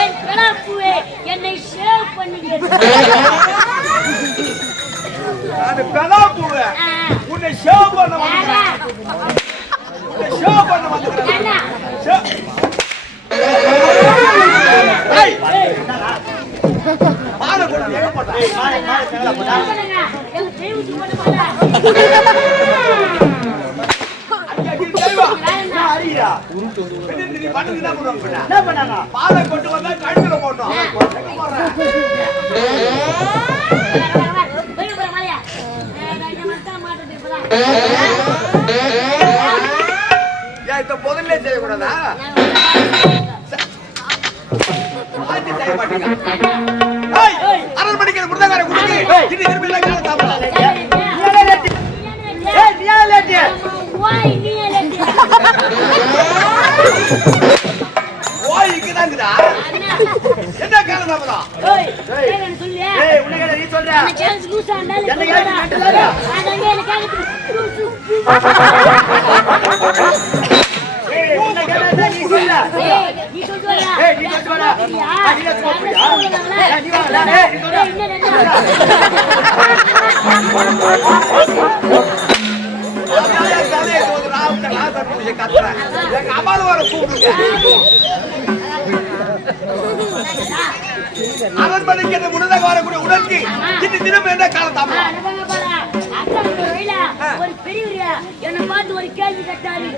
என் கலாப்பூவே, என்னை shave பண்ணுகிறது. உன்னை ஷேவ் பண்ண உன்னை ஷேவ் பண்ண வந்து எங்க தெய்வத்துக்கு மட்டும் என்ன பண்ணாங்க பாலை கொண்டு வந்தா கழுத்துல போட்டோம் எங்க முதல்ல செய்யக்கூடாதா செய்ய மாட்டீங்க ஏய், அரண்மனைக்கு முருதகார குடுக்கு இது திரும்பி சாப்பிடலாம் என்ன உன்னை கேட்ட நீ சொல்ற. என்ன பூஜை கத்துறேன். எங்க அம்மால வர கூப்பிடுங்க அரண்மனைக்கு இந்த முன்னதாக வரக்கூடிய உடலுக்கு இது தினம் என்ன கால ஆ, சாப்பிடலாம் அனுபவங்க பாரா. அதான் ஒரு பெரியவரு. என்னை பார்த்து ஒரு கேள்வி கேட்டாரு.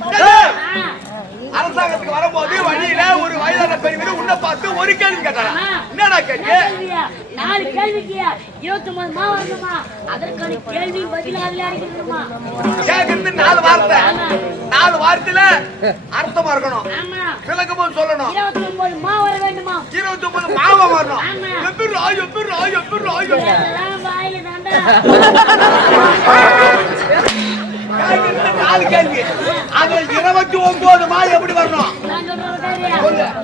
அரசாங்கத்துக்கு வரும்போது வழியில ஒரு வயதான பெரியவர் உன்னை பார்த்து ஒரு கேள்வி கேட்டாரா. என்னடா கேள்வி? கேள்வியா? நாலு கேள்விக்கு இருபத்தி ஒன்பது மா வரணுமா அதற்கான கேள்வி பதிலாக கேக்குறது நாலு வார்த்தை. நாலு வார்த்தையில அர்த்தமா இருக்கணும். ஆமா. விளக்கமும் சொல்லணும். இருபத்தி ஒன்பது மா வர வேண்டுமா? இருபத்தி ஒன்பது மாவம் வரணும். ஆமா. எப்படி ராய் எப்படி ராய் எப்படி ராய் வாயில தாண்டா. நாலு கேள்வி அதுல இருபத்தி ஒன்பது மா எப்படி வரணும்.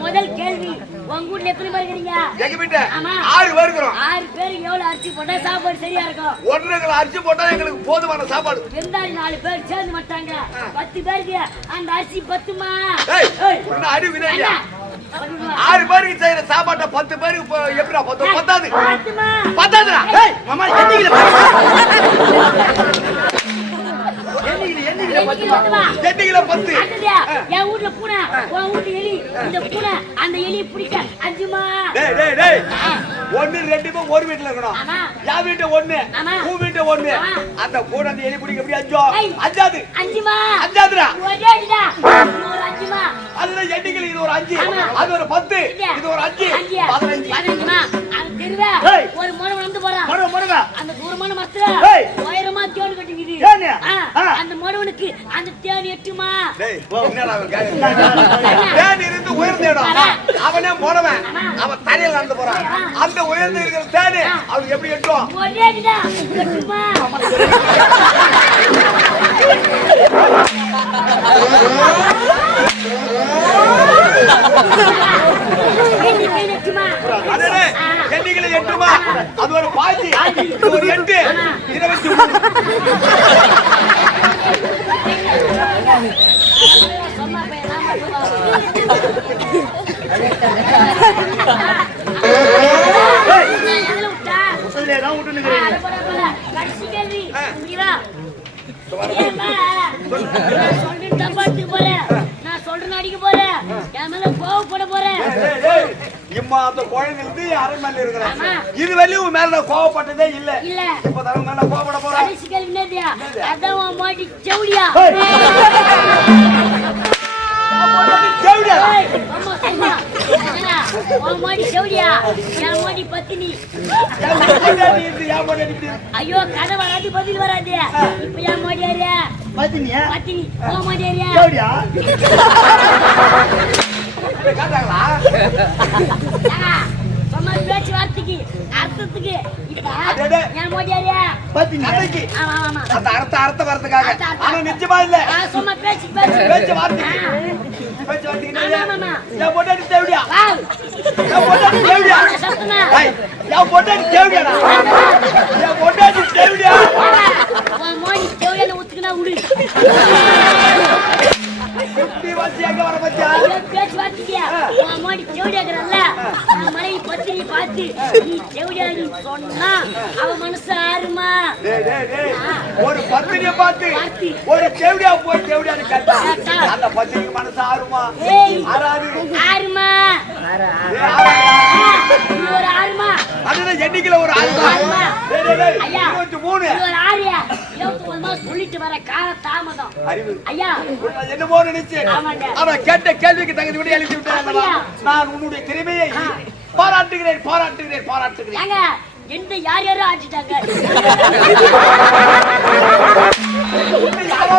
முதல் கேள்வி உங்க வீட்டுல எத்தனை பேர் இருக்கிறீங்க எங்க வீட்டு ஆமா. ஆறு பேர் இருக்கிறோம் ஆறு பேர் எவ்வளவு அரிசி போட்டா சாப்பாடு சரியா இருக்கும் ஒன்றுகளை அரிசி போட்டா எங்களுக்கு போதுமான சாப்பாடு விருந்தாளி நாலு பேர் சேர்ந்து மாட்டாங்க பத்து பேருக்கு அந்த அரிசி பத்துமா அறிவு? ஆறு பேருக்கு செய்யற சாப்பாட்டை பத்து பேருக்கு எப்படிடா பத்து பத்தாது? பத்தாதுடா மாமா எண்ணிக்கல பத்து. என் வீட்டுல பூனை உன் வீட்டு எலி. இந்த பூனை அந்த எலியை பிடிக்க அஞ்சுமா? டேய் டேய் டேய். ஒண்ணு ரெண்டுமே ஒரு வீட்டுல இருக்கணும். என் வீட்டு ஒண்ணு ஆமா. உன் வீட்டு ஒண்ணு. ஆமா. அந்த கூட அந்த எலி பிடிக்க எப்படி அஞ்சோ. அஞ்சாது. அஞ்சுமா? அஞ்சாதுடா. அஞ்சுமா? அதுல எண்ணிக்கல இது ஒரு அஞ்சு. அது ஒரு பத்து. இது. ஒரு அஞ்சு. பதினஞ்சு. பதினஞ்சுமா? அந்த தெருவே. ஒரு வந்து போறான். அந்த தூரமான மரத்துல. உயரமா மடுவனுக்கு அந்த தேன் எட்டுமா? தேன் இருந்து உயர்ந்த இடம். அவனே போனவன். அவன் தரையில நடந்து போறான். அந்த உயர்ந்து இருக்கிற தேனு அவனுக்கு எப்படி எட்டும்? ஒரே எட்டுமா? எண்ணிக்கல எட்டுமா? அது ஒரு பாய்ச்சி. ஒரு எட்டு. இருபத்தி மூணு அது போல, சொல்றேன்னு அடிக்க போறேன். என் மேல கோவப்பட போறேன். இம்மா அந்த குழந்தை இருந்து அரண்மனையில் இருக்கிறான். இது வரையும் உன் மேல நான் கோவப்பட்டதே இல்ல. இல்ல. இப்ப தரம் மேல கோவப்பட போறேன்? கடைசி கேள்வி என்னதுயா? அதான் உன் மாட்டி இருக்கு. ஐயோ கதை வராது பதில் வராது. இப்ப என் யாரு? பாத்தீனியா? பத்தினி உன் மாட்டி யாரு? தேவையா? இதை காட்டாங்களா? ஆ, சும்மா பேச்சு வார்த்தைக்கு அர்த்தத்துக்கு. என் யாரு? கதைக்கு. ஆமா ஆமா அந்த அர்த்த அர்த்த வரதுக்காக. ஆனா நிச்சயமா இல்ல சும்மா பேச்சு வார்த்தைக்கு. வார்த்தைக்கு ஆமா, பொண்டாட்டி தேவையாடா என் பொண்டாட்டி தேவையா உன் மோடி செவிலியில ஊத்துக்குனா விடு இப்படி பத்திரி வாசி எங்க வர பத்தியா ஐயோ, பேச்சு வார்த்தைக்கியா? உன் அம்மாடி செவிடியாக்குறான்ல, நான் மனைவி பத்தினி பார்த்து, நீ செவிடியாடி சொன்னா, அவ மனசு ஆறுமா? ஒரு பத்திரியை பார்த்து. ஒரு செவிடியா போய் செவிடியான்னு கேட்டா. அந்த பத்திரிக்கு மனசு ஆறுமா ஆறாது ஆறுமா? ஒரு ஆறுமா? அதுதான் எண்ணிக்கையில ஒரு ஆறுமா இருபத்தி மூணு ஆறியா? சொல்லிட்டு வர கால தாமதம் ஐயா என்னமோ நினைச்சு. அவன் கேட்ட கேள்விக்கு தகுதி விட எழுதி விட்டேன்? நான் உன்னுடைய திறமையை பாராட்டுகிறேன் பாராட்டுகிறேன் பாராட்டுகிறேன் என்ன யார் யாரும் ஆட்டிட்டாங்க உன்னை யாரோ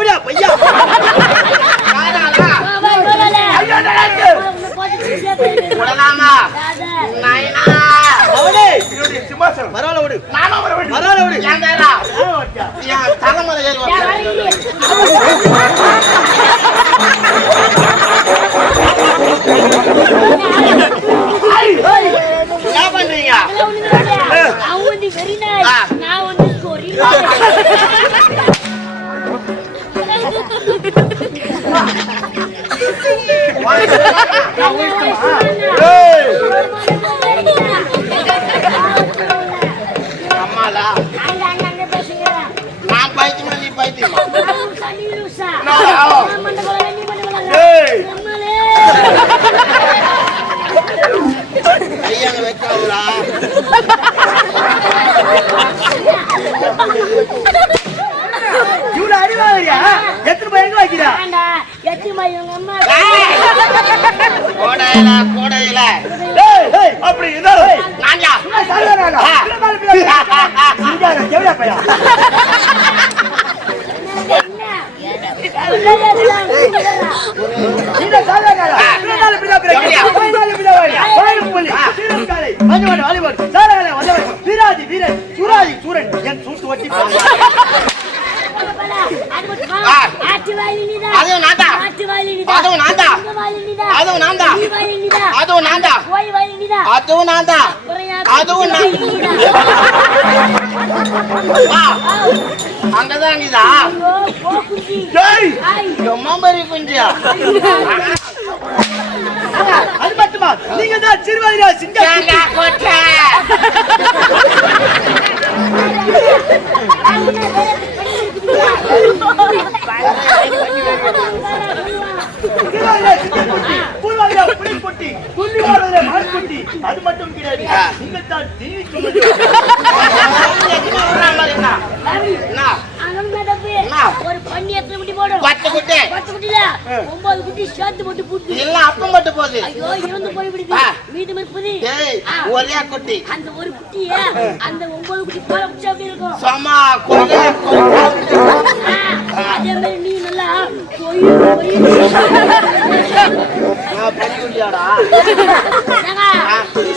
செவிடா பையா பரவாயில்ல விடு பரவாயில்ல விடு தலைமுறை. என்ன பண்றீங்க அவன் வந்து Always come up. அதுவும் நான்தா. அதுவும் நான்தா. அதுவும் நான்தா. அதுவும் நான்தா. அதுவும் நான் தான். அதுவும் அங்கதான் நீதா மாதிரி குஞ்சியா? அது மட்டுமா? நீங்க தான் சிறுவாதிரா சிங்க கொட்டை? அது மட்டும் கிடையாது தான்? ஒரு பண்ணி எத்தனை குட்டி போடும் பத்து குட்டி பத்து குட்டில ஒன்பது குட்டி சேர்த்து போட்டு பூட்டு இல்ல அப்பம் மட்டும் போகுது ஐயோ போய் விடுது. மீதம் இருப்பது. ஒரே குட்டி அந்த ஒரு குட்டிய அந்த ஒன்பது குட்டி போல குச்சி அப்படி இருக்கும் ஆ, அதே மாதிரி நீ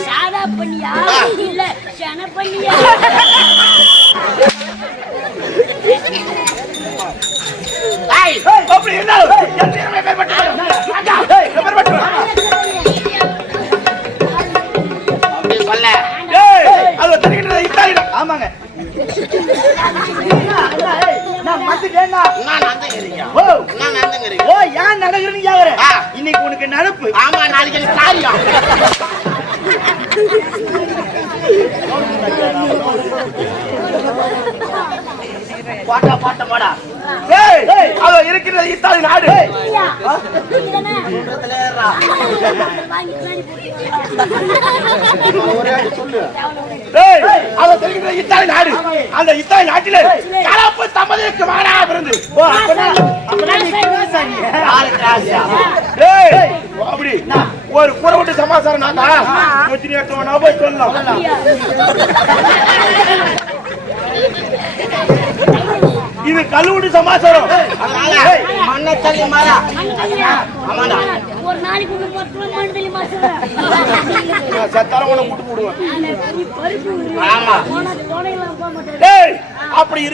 சாதா பண்ணியா? இல்ல சென பண்ணியா? அப்படி இருந்தாலும் என் திறமை மேம்பட்டு வரும். ராஜா, மேம்பட்டு வரும். அப்படி சொல்ல ஏய், அது தெரிகின்றது இத்தாலியிடம். ஆமாங்க என்ன, என்ன, ஏய், நான் வந்துட்டேன்னா என்ன நடந்துக்கிறீங்க ஓ என்ன நடந்துக்கிறீங்க கேக்குறேன். இன்னைக்கு உனக்கு நடப்பு. ஆமா நாளைக்கு காரியம். பாட்டா பாட்ட மாடா ஏய், அது இருக்கிறது இத்தாலி நாடு. இத்தாலி நாடு. அந்த இத்தாலி நாட்டிலே கலப்பு தம்பதிக்கு மாறா பிறந்து. அப்படி. ஒரு குறவட்டு சமாசாரம் நாங்க நூத்தி? எட்டு நான் போய் சொல்லலாம். இது கல்லூடி சமாசாரம் மண்ணை தள்ளி மாறா. மண்ணு தள்ளியா? ஆமாடா. ஒரு நாளைக்கு ஒரு பத்து ரூபா தள்ளி மாசுறேன். நான் செத்தாரம் உன்னை விட்டு போடுவேன் ஆமா. போனா துணையெல்லாம் போக மாட்டேன் அப்படி இருக்கு